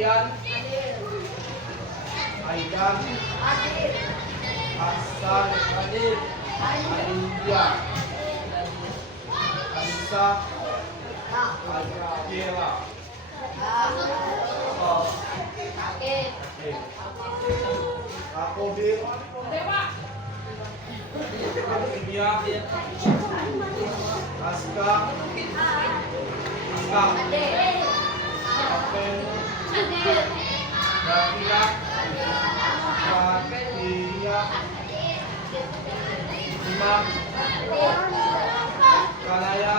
Kemudian Aidan, Hasan, Aindia, Anissa, Adela. Akodir, Amelia, Aska, Apel, Davina, Fatia, Imam, Kalaya,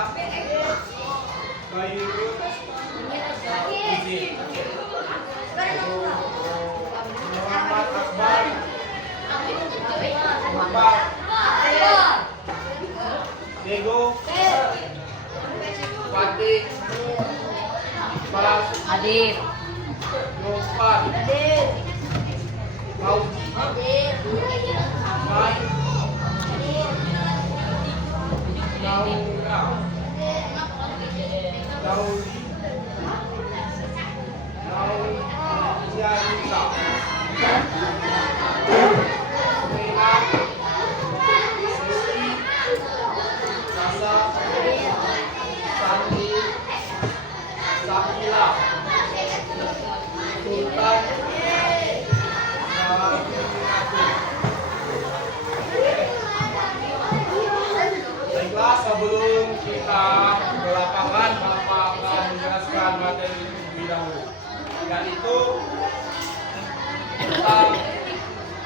Khairul, Izin, Muhammad Akbar, Akbar, Diego, Fatih, Iqbal, Adib, Yofan, Fauzi, Mai, Laura, Lauri, Laurianita, Rina, Sisi, Sasa, Sandi, Sakila, Sultan, Baiklah, sebelum kita ke lapangan, Bapak akan menjelaskan materi terlebih dahulu. Dan itu tentang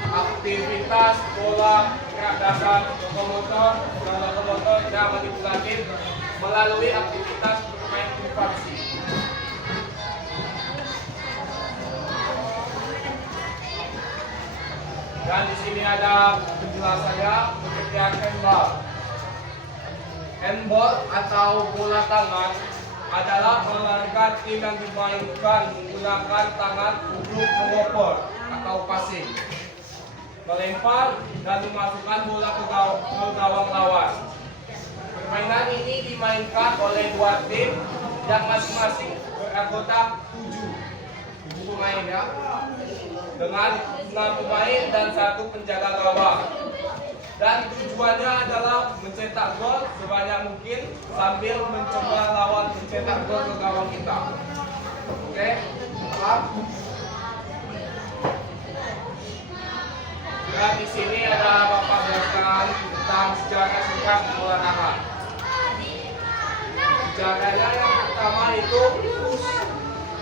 aktivitas pola gerak dasar lokomotor dan lokomotor yang manipulatif melalui aktivitas bermain friksi. Dan di sini ada penjelasannya bekerja handball. Handball atau bola tangan adalah olahraga tim yang dimainkan menggunakan tangan untuk mengoper atau passing, melempar dan memasukkan bola ke gawang lawan. Permainan ini dimainkan oleh dua tim yang masing-masing beranggota 7 pemain ya, dengan 6 pemain dan 1 penjaga gawang. Dan tujuannya adalah mencetak gol sebanyak mungkin sambil mencegah lawan mencetak gol ke gawang kita. Oke, paham? Dan di sini ada Bapak jelaskan tentang sejarah singkat bola tangan. Sejarahnya yang pertama itu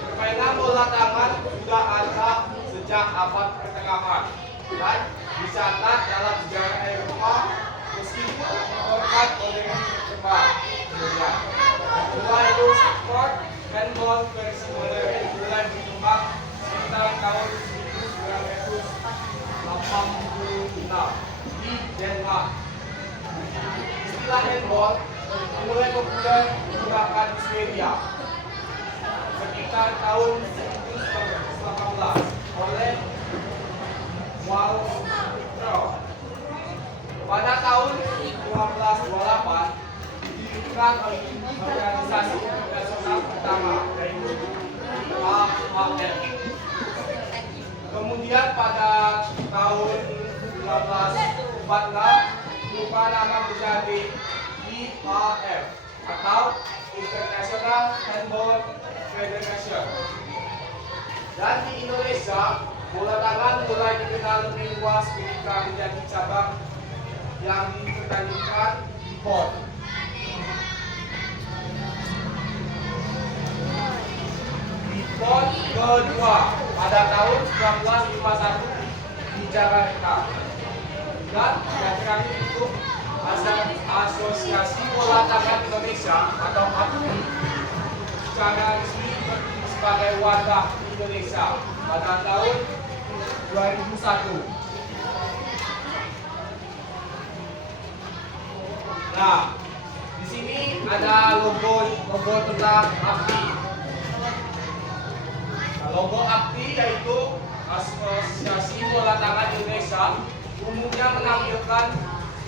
permainan bola tangan sudah ada sejak abad pertengahan dan dicatat dalam sejarah Eropa meskipun diperkuat oleh Jepang. Kemudian mulai itu sport handball versi modern mulai berkembang sekitar tahun 1986 di Denmark. Istilah handball mulai populer digunakan di Swedia sekitar tahun 1918 oleh Walstrow. Pada tahun 1928 didirikan organisasi internasional pertama yaitu IAAF. Kemudian pada tahun 1946 berubah nama menjadi IAF atau International Handball Federation. Dan di Indonesia, bola tangan mulai dikenal lebih luas ketika menjadi cabang yang dipertandingkan di PON. Di PON kedua pada tahun 1951 di Jakarta. Dan yang terakhir itu Asosiasi Bola Tangan Indonesia atau API secara resmi berdiri sebagai wadah Indonesia pada tahun 2001. Nah, di sini ada logo tentang API. Nah, logo API yaitu Asosiasi Bola Tangan Indonesia umumnya menampilkan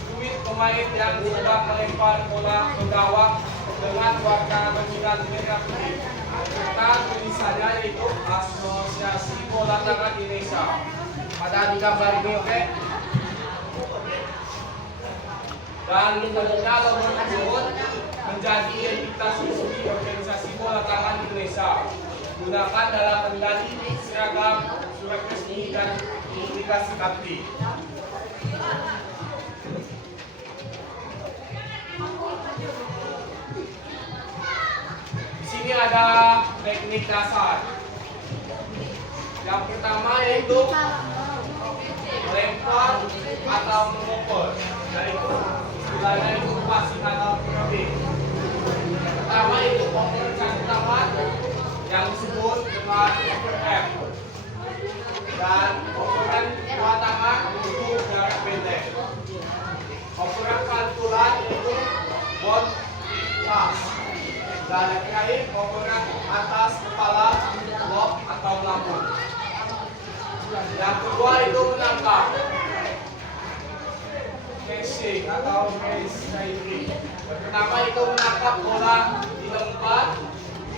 fluid pemain yang sedang melempar bola ke gawang dengan warna dominan merah putih serta tulisannya yaitu Asosiasi bola tangan Indonesia. Pada di gambar ini, oke? Dan tentunya nomor tersebut menjadi identitas resmi organisasi bola tangan Indonesia. Gunakan dalam kendali seragam, surat resmi dan aplikasi bakti. Di sini ada teknik dasar. Yang pertama yaitu melempar atau mengoper. Dan itu istilahnya itu passing atau throwing. Yang pertama itu oper kaki tangan yang disebut dengan overhand. Dan operan dua tangan untuk jarak pendek. Operan pantulan itu ball pass. Dan yang terakhir operan atas kepala lob atau lambung. Yang kedua itu menangkap, catching atau case diving. Yang pertama itu menangkap bola di tempat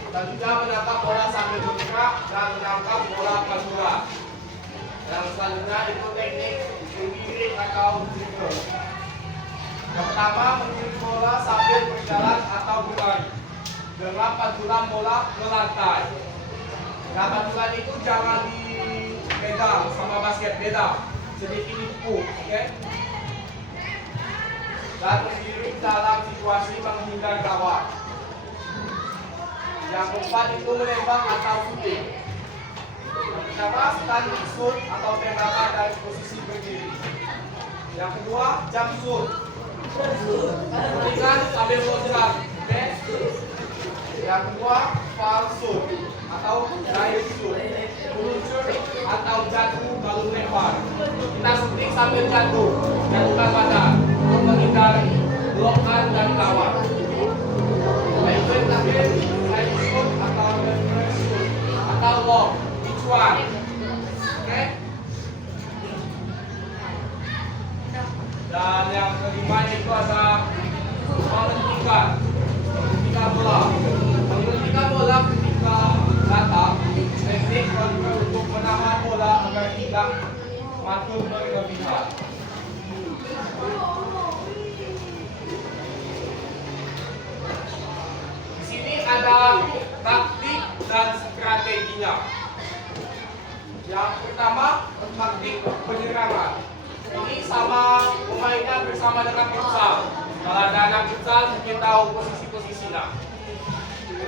dan juga menangkap bola sambil bergerak dan menangkap bola pantulan. Yang selanjutnya itu teknik mengiring atau dribble. Yang pertama mengiring bola sambil berjalan atau berlari dengan pantulan bola ke lantai. Nah, pantulan itu jangan dipegang sama basket, beda, sedikit dipukul, oke? Dan mengiring dalam situasi menghindar gawat. Yang keempat itu menembak atau shooting. Yang pertama standing shoot atau tembakan dari posisi berdiri. Yang kedua jump shoot, shootingan sambil meloncat, oke? Yang kedua fall shoot atau dive shoot, meluncur atau jatuh lalu melempar. Kita shooting sambil jatuh, jatuhkan badan untuk menghindari blokan dari lawan. Baik yang terakhir dive shoot atau reverse shoot atau lob, picuan, oke? Dan yang kelima itu ada menghentikan bola. Menghentikan bola ketika datang, teknik untuk menahan bola agar tidak mantul berlebihan. Di sini ada taktik dan strateginya. Yang pertama, taktik penyerangan. Ini sama pemainnya bersama dengan futsal. Kalau ada anak futsal, kita tahu posisi-posisinya.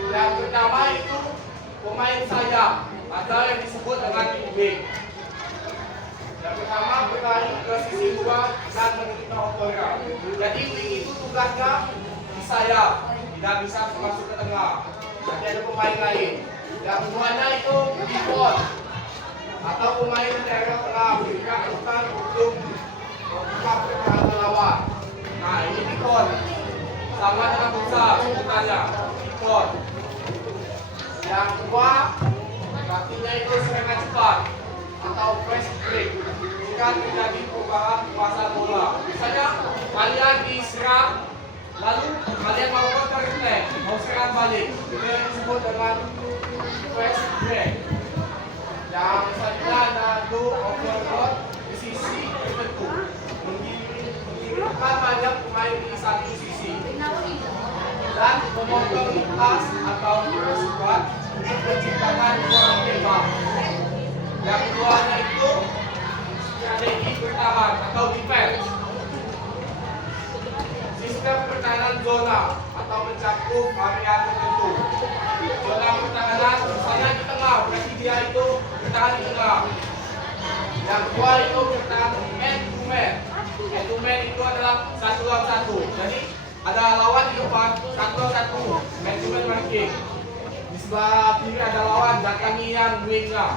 Yang pertama itu pemain sayap atau yang disebut dengan wing. Yang pertama berlari ke sisi luar dan menuju operan. Jadi wing itu tugasnya di sayap, tidak bisa masuk ke tengah. Nanti ada pemain lain. Yang keduanya itu pivot atau pemain daerah tengah bergerak bukan untuk membuka pertahanan lawan. Nah ini pivot, sama dengan futsal sebutannya pivot. Yang kedua, kakinya itu serangan cepat atau fast break jika terjadi perubahan kuasa bola. Misalnya kalian diserang, lalu kalian mau counter attack, mau serang balik, itu yang disebut dengan fast break. Yang selanjutnya ada do overload di sisi tertentu, mengirimkan banyak pemain di satu sisi, dan memotong lintas atau cross squad untuk menciptakan ruang tembak. Yang keduanya itu strategi bertahan atau defense. Sistem pertahanan zona atau mencakup area tertentu. Zona pertahanan misalnya di tengah, berarti dia itu bertahan di tengah. Yang kedua itu bertahan man to man. Man to man itu adalah 1 lawan 1. Jadi ada lawan di depan, 1 lawan 1. Man to man marking. Di sebelah kiri ada lawan, datangi yang wingnya.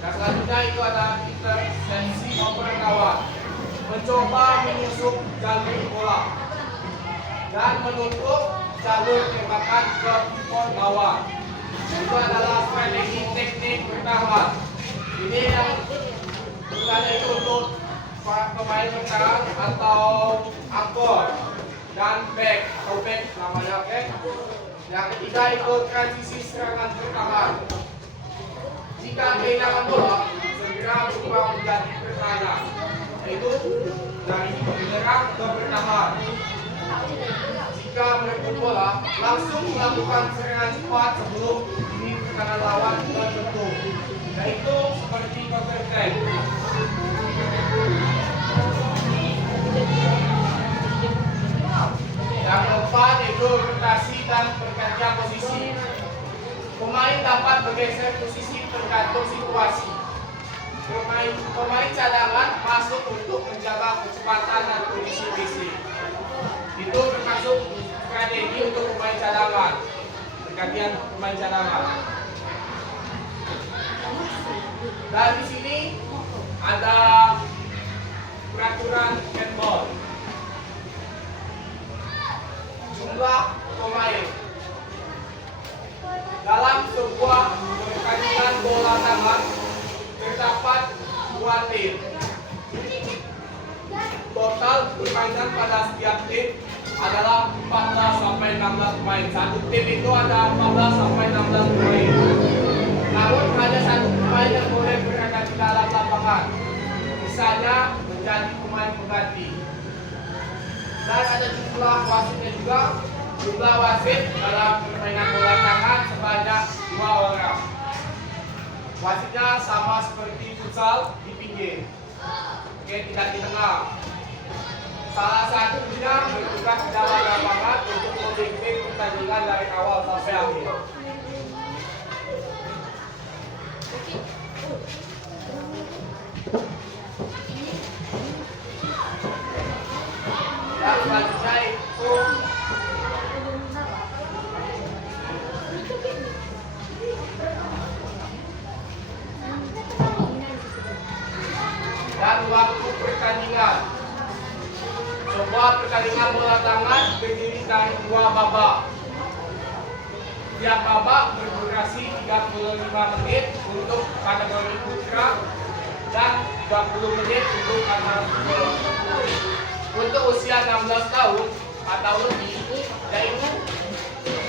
Dan selanjutnya itu ada intervensi operan kawan, mencoba menyusup jalur bola dan menutup jalur tembakan ke pivot lawan. Itu adalah strategi teknik bertahan. Ini yang gunanya itu untuk pemain bertahan atau angkor dan back atau back namanya, oke? Yang ketiga itu transisi serangan bertahan. Jika kehilangan bola, segera berubah menjadi pertahanan, yaitu dari menyerang ke bertahan. Jika merebut bola, langsung melakukan serangan cepat sebelum ini tekanan lawan terbentuk, yaitu seperti counter attack. Yang keempat yaitu rotasi dan pergantian posisi. Pemain dapat bergeser posisi tergantung situasi. Pemain cadangan masuk untuk menjaga kecepatan dan kondisi fisik. Itu termasuk strategi untuk pemain cadangan. Pergantian pemain cadangan. Dan di sini ada peraturan handball. Jumlah pemain dalam sebuah pertandingan bola tangan terdapat 2 tim. Total permainan pada setiap tim adalah 14 sampai 16 pemain. Satu tim itu ada 14 sampai 16 pemain. Namun hanya satu pemain yang boleh berada di dalam lapangan. Sisanya menjadi pemain pengganti. Dan ada jumlah wasitnya juga. Jumlah wasit dalam permainan bola tangan sebanyak 2 orang. Wasitnya sama seperti futsal di pinggir. Oke, tidak di tengah. Salah satunya bertugas di dalam lapangan untuk memimpin pertandingan dari awal sampai akhir. Dan selanjutnya itu dan waktu pertandingan. Sebuah pertandingan bola tangan terdiri dari 2 babak. Tiap babak berdurasi 35 menit untuk kategori putra dan 20 menit untuk kategori putri. Untuk usia 16 tahun atau lebih, yaitu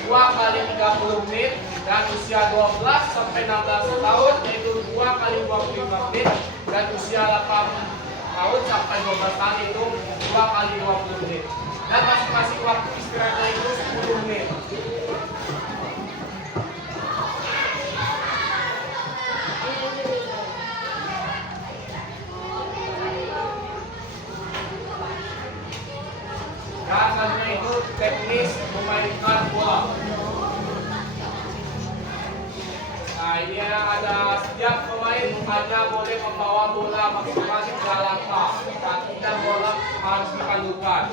2 kali 30 menit, dan usia 12 sampai 16 tahun yaitu 2 kali 25 menit, dan usia 8 tahun sampai 12 tahun itu 2 kali 20 menit. Dan masing-masing waktu istirahatnya itu 10 menit. Dan selanjutnya itu teknis memainkan bola. Nah, ini ada setiap pemain hanya boleh membawa bola maksimal 3 langkah, dan bola harus dipandukan.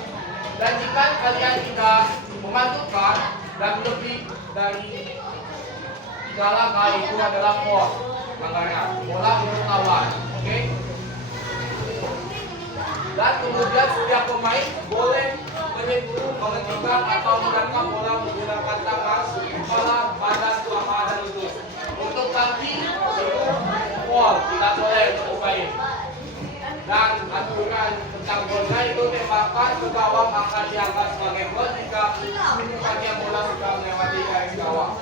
Dan jika kalian tidak memandukan dan lebih dari 3 langkah, itu adalah foul, pelanggaran bola untuk lawan. Oke? Dan kemudian setiap pemain boleh menghentikan atau menangkap bola menggunakan tangan, kepala, badan, telapak, dan lutut. Untuk kaki itu foul, tidak boleh diupain. Dan aturan tentang golnya itu tembakan ke gawang akan dianggap sebagai gol jika umpannya bola sudah melewati garis gawang.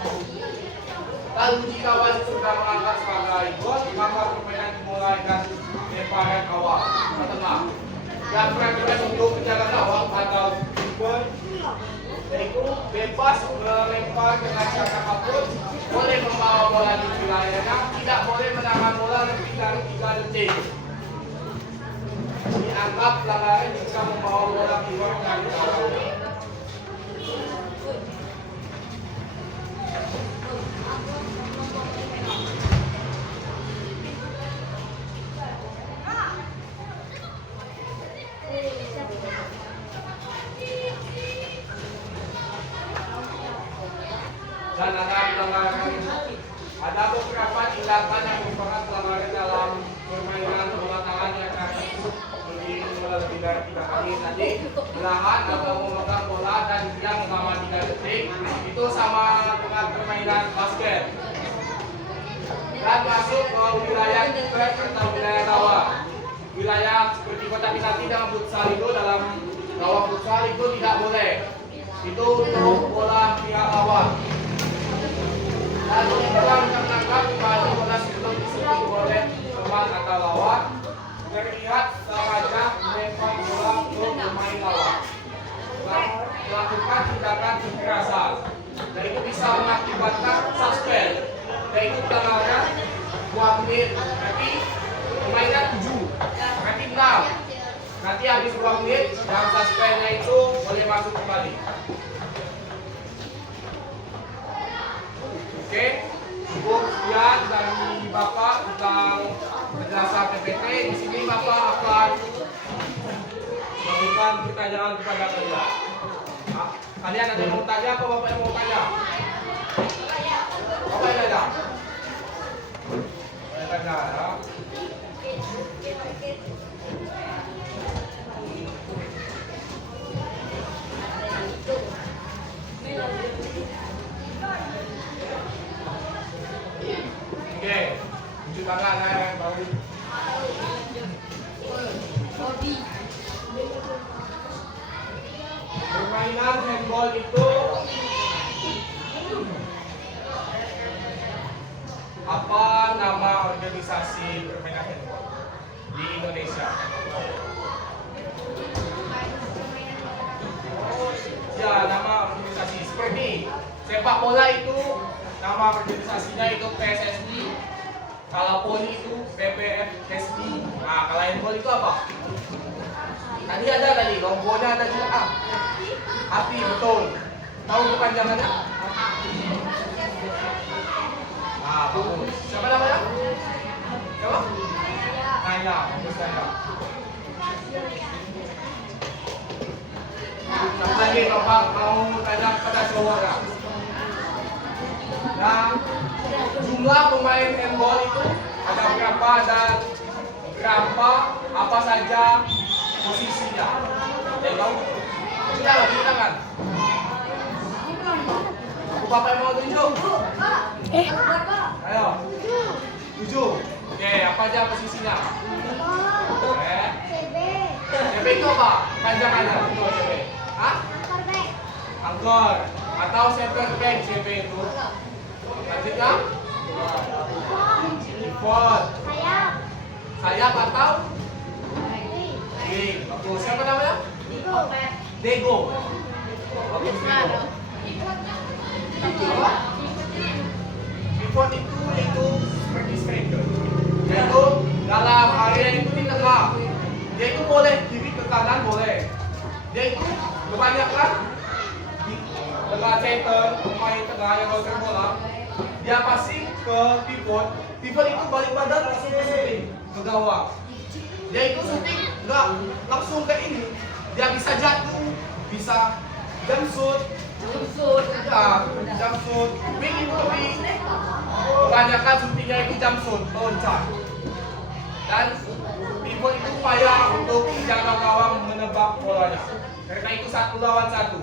Lalu jika wasit sudah menganggap sebagai gol, maka permainan dimulai dan lemparan awal ke tengah. Dan peraturan untuk penjaga gawang atau keeper yaitu bebas melempar dengan cara apapun, boleh membawa bola di wilayahnya, tidak boleh menahan bola lebih dari 3 detik. Dianggap pelanggaran jika membawa bola keluar dari gawang. Dan ada beberapa tindakan yang merupakan pelanggaran dalam permainan bola tangan yang akan berdiri bola lebih dari 3 kali tadi, menahan atau memegang bola dan diam selama 3 detik, itu sama dengan permainan basket. Dan masuk ke wilayah kiper atau wilayah gawang. Wilayah seperti kotak penalti dalam futsal itu, dalam gawang futsal itu tidak boleh. Itu untuk bola pihak lawan. Dan bola menangkap pada bola sebelum habis 2 menit, yang suspendnya itu boleh masuk kembali. Oke, cukup sekian dari Bapak tentang penjelasan PPT. Di sini Bapak akan melakukan pertanyaan kepada kalian. Nah, kalian ada yang mau tanya apa Bapak yang mau tanya? Bapak yang tanya? Tanya ya. Oke, tunjuk tangan yang baru. Permainan handball itu apa nama organisasi permainan handball di Indonesia? Ya, nama organisasi seperti sepak bola itu nama organisasinya itu PSSI, kalau poli itu PPFSI. Nah, kalau handball itu apa? Tadi ada logonya ada juga. Api, betul. Tahu kepanjangannya? Ah, bagus. Siapa namanya? Siapa? Naya, bagus Naya. Satu lagi Bapak mau tanya kepada saudara. Nah, jumlah pemain handball itu ada berapa dan berapa apa saja posisinya? Yang tahu? Sudah lah, tangan. Aku Bapak yang mau tunjuk. Ayo. 7. Oke, apa aja posisinya? CB itu apa? Panjangannya. Betul, CB. Hah? Angkor. Atau center back CB itu. Lanjutnya? Pivot. Sayap atau? Bagus. Siapa namanya? Dego. Bagus, Dego. Pivot itu seperti striker. Yaitu dalam area itu di tengah. Dia itu boleh kiri ke kanan boleh. Dia itu kebanyakan di tengah center, pemain tengah yang lontar bola. Dia passing ke pivot. Pivot itu balik badan langsung ke shooting ke gawang. Dia itu shooting enggak langsung ke ini. Dia bisa jatuh, bisa jump shoot. Ya, jump shoot. Wing itu lebih kebanyakan shootingnya itu jump shoot, loncat. Dan pivot itu upaya untuk menjaga gawang menebak bolanya. Karena itu 1 lawan 1.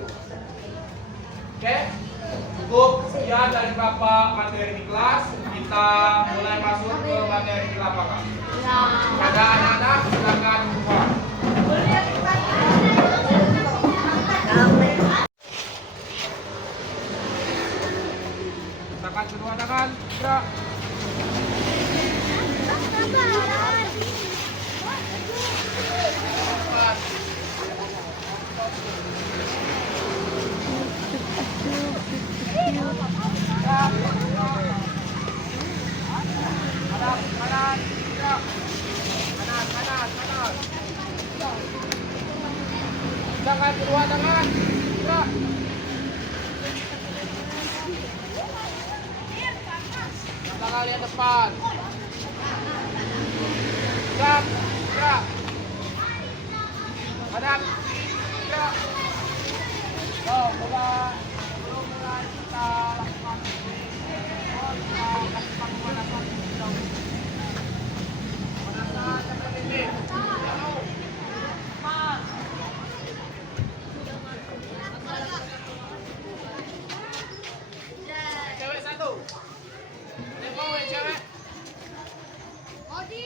Oke? Cukup sekian dari Bapak materi di kelas. Kita mulai masuk ke materi di lapangan. Pada anak-anak silakan keluar. Tangan kedua tangan, gerak. Tangan kedua tangan, gerak. Tangan lihat depan. Gerak, gerak. Hadap, gerak. Oh, belum mulai kita lakukan pemanasan dulu. Pemanasan sampai titik. Cewek 1. Tempo cewek. Odi.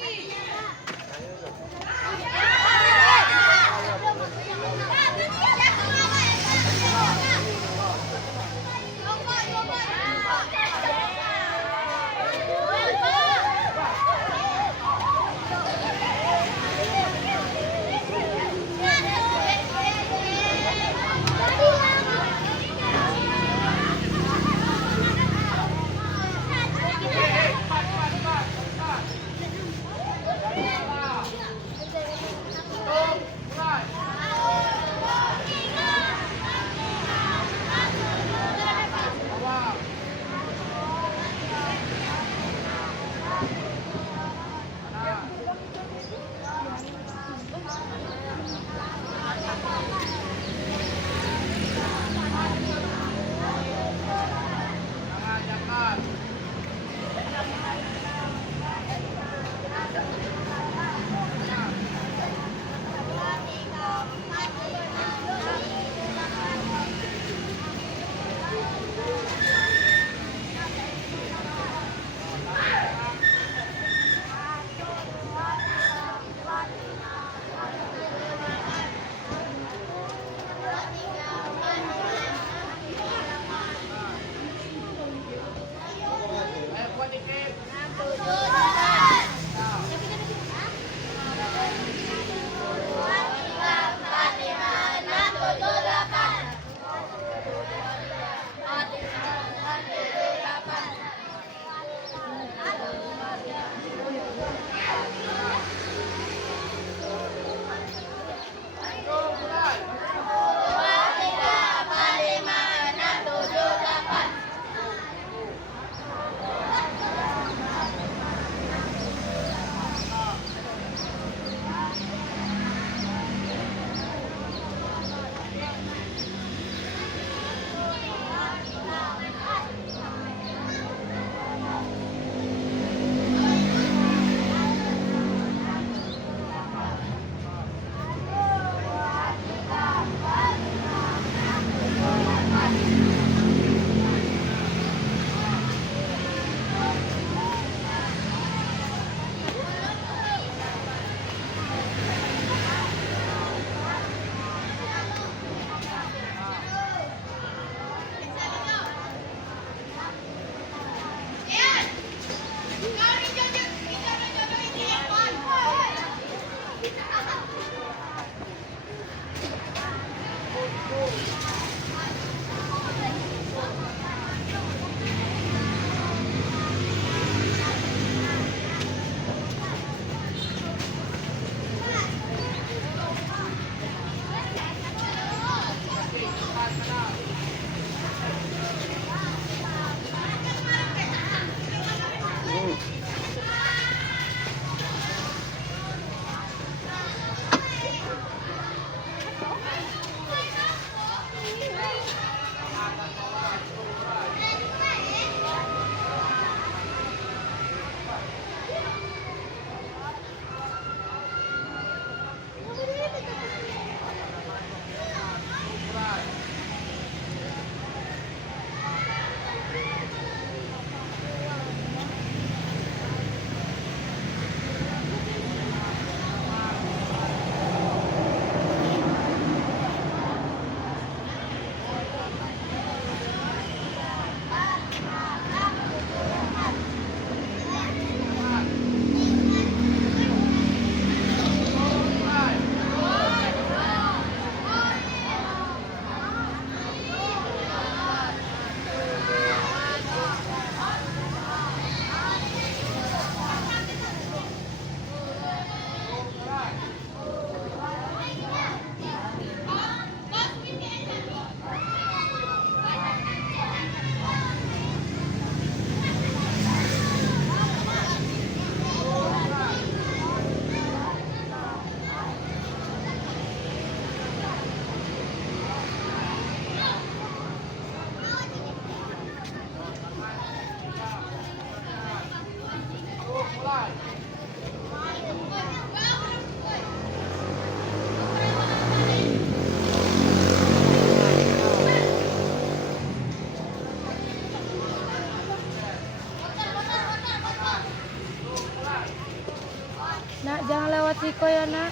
Siko yun na.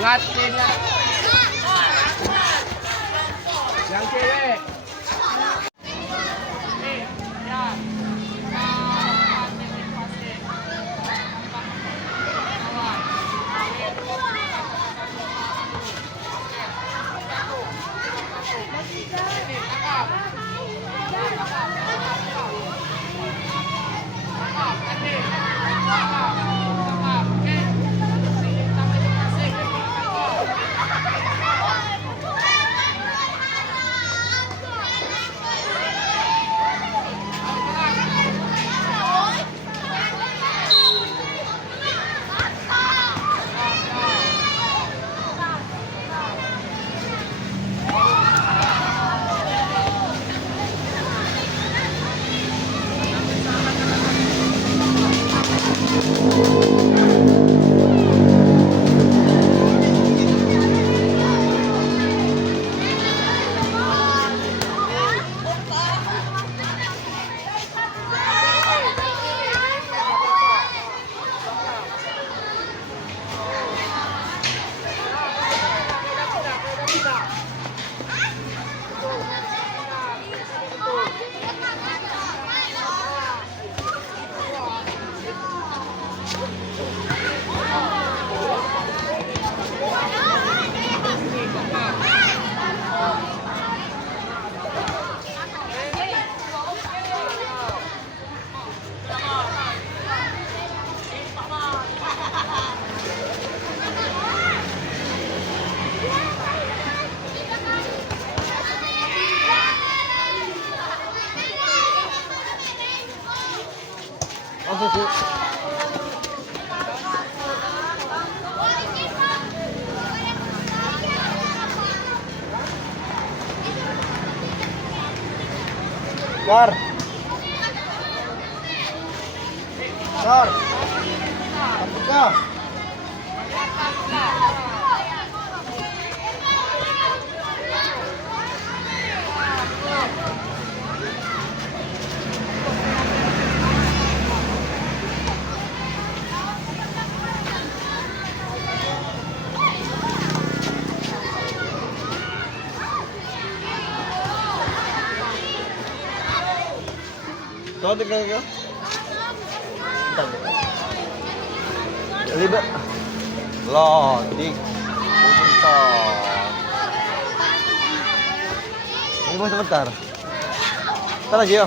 Ingat, ingat. Yang cewek. Gar. Gar. Takut ka. Loading lang yun. Liba. Loading. Loading sa. Ini mau sebentar. Ntar lagi yo.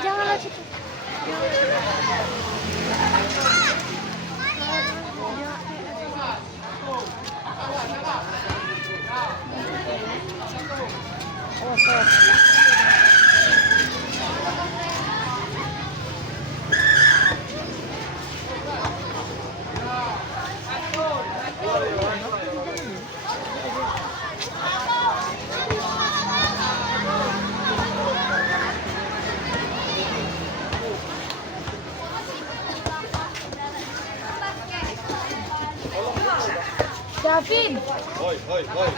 Janganlah situ. David. Hoi, hoi, hoi.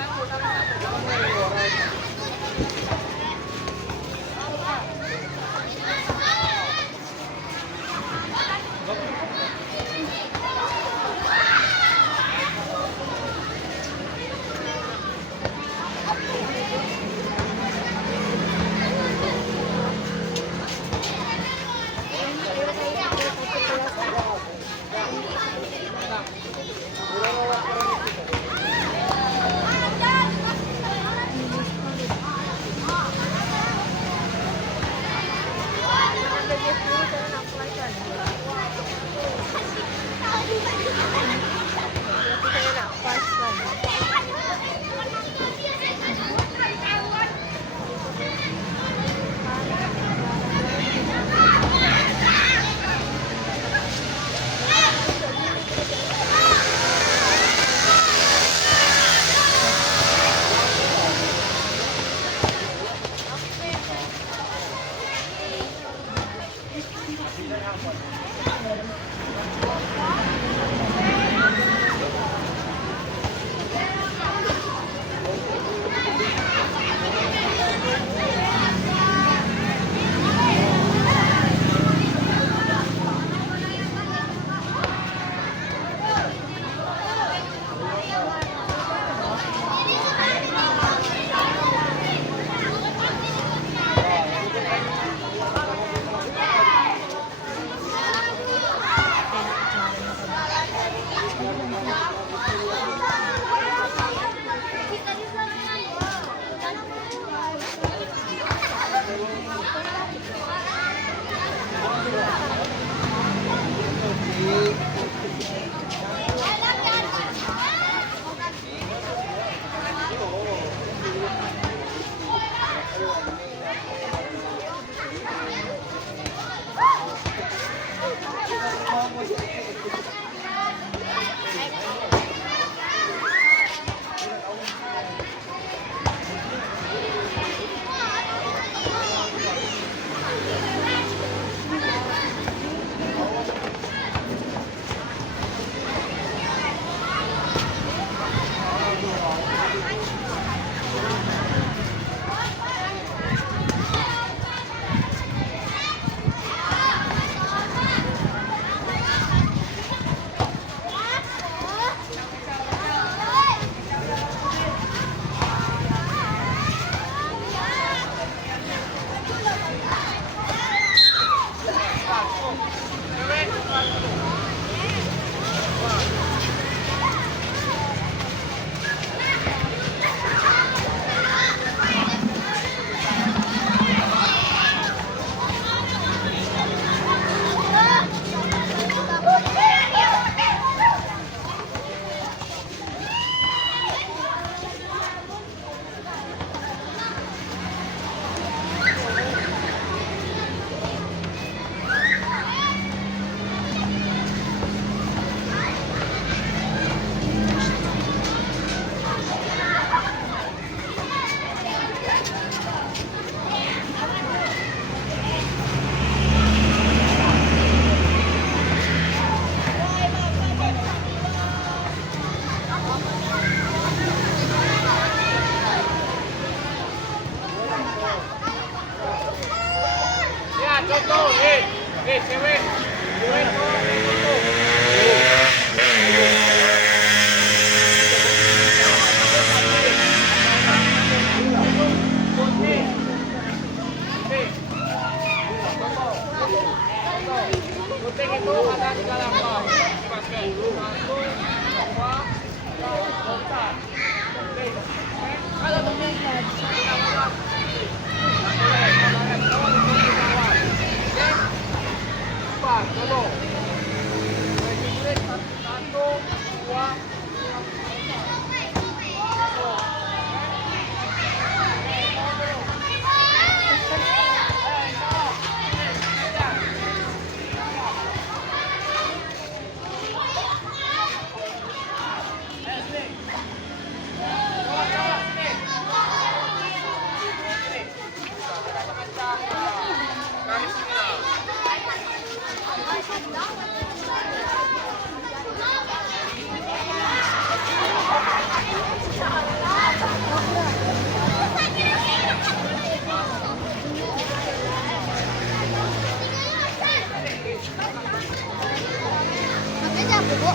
Makanya apa, Bu?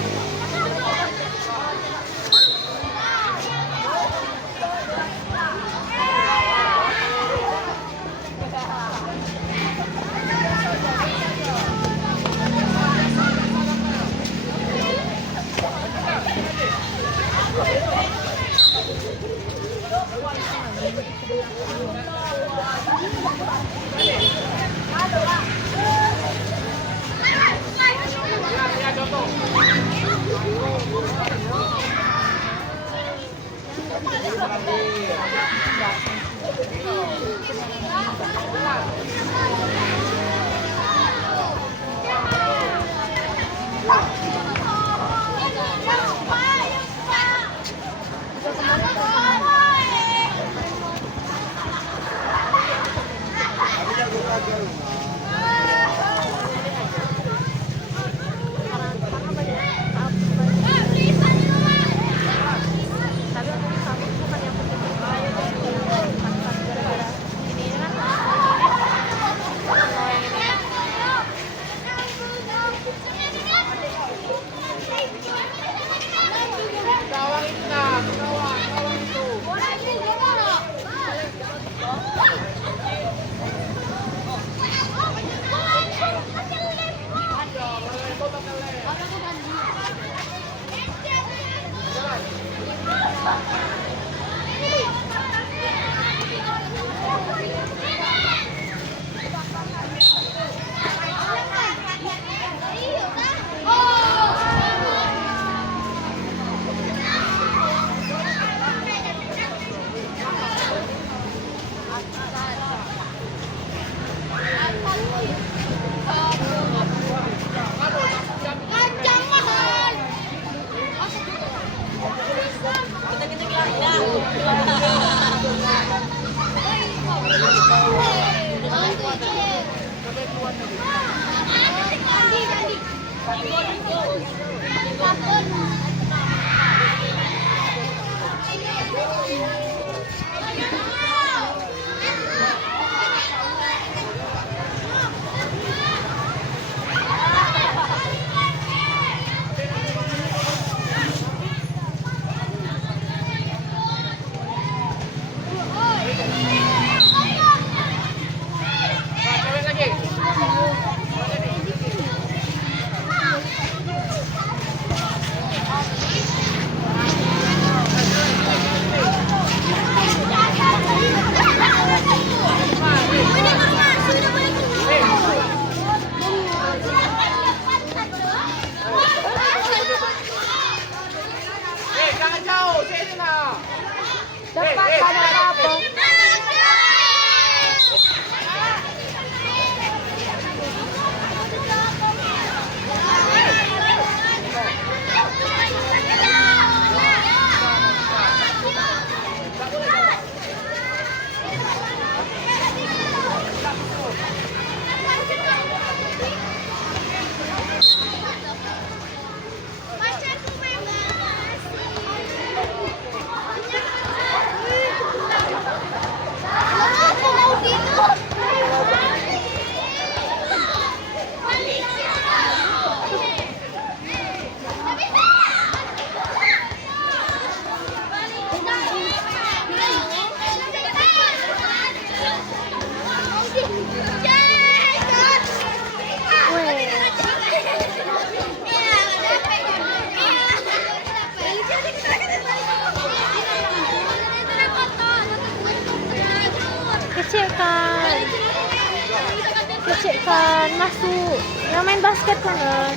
kan masuk. Yang main basket kan.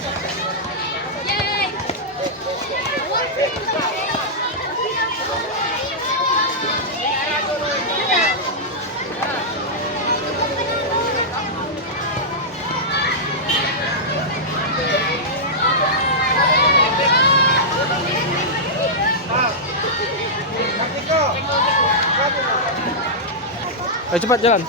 Ayo cepat jalan.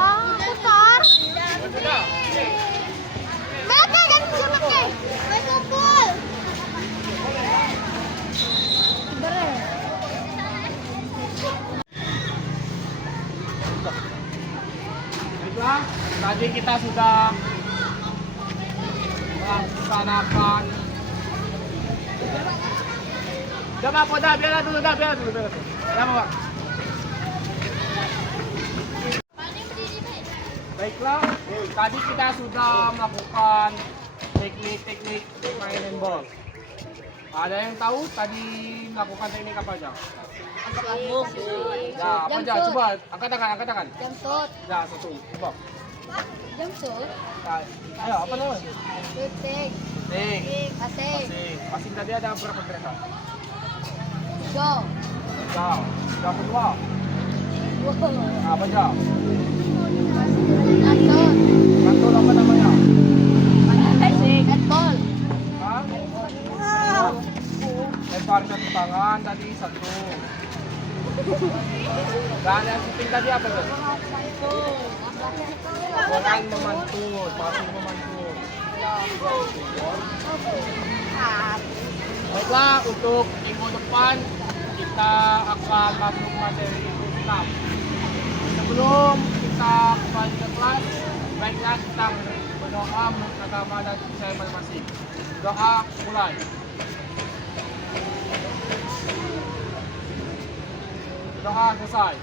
Ah, putar. Baiklah, tadi kita sudah melaksanakan. Udah Pak, udah biarlah dulu. Udah Pak. Baiklah, tadi kita sudah melakukan teknik-teknik main handball. Ada yang tahu tadi melakukan teknik apa aja? Ya, apa aja? Coba angkat tangan. Jump shot. Ya, satu. Coba. Jump shot. Ya, ayo, apa namanya? Shooting. Tik. Passing. Passing tadi ada berapa gerakan? Go. Ya, yang kedua. Wow. Apa aja? Lantot. Kantor apa namanya? Passing. Handball. Hah? Lempar ke tangan tadi satu. Dan yang shooting tadi apa tuh? Orang memantun, passing memantun. Baiklah, untuk minggu depan kita akan masuk materi Islam. Sebelum kita kembali ke kelas, baiklah kita berdoa menurut agama dan percaya masing-masing. Doa mulai. Doa selesai.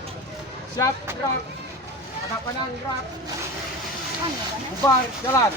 Siap, gerak. Hadap kanan, gerak. Bubar, jalan.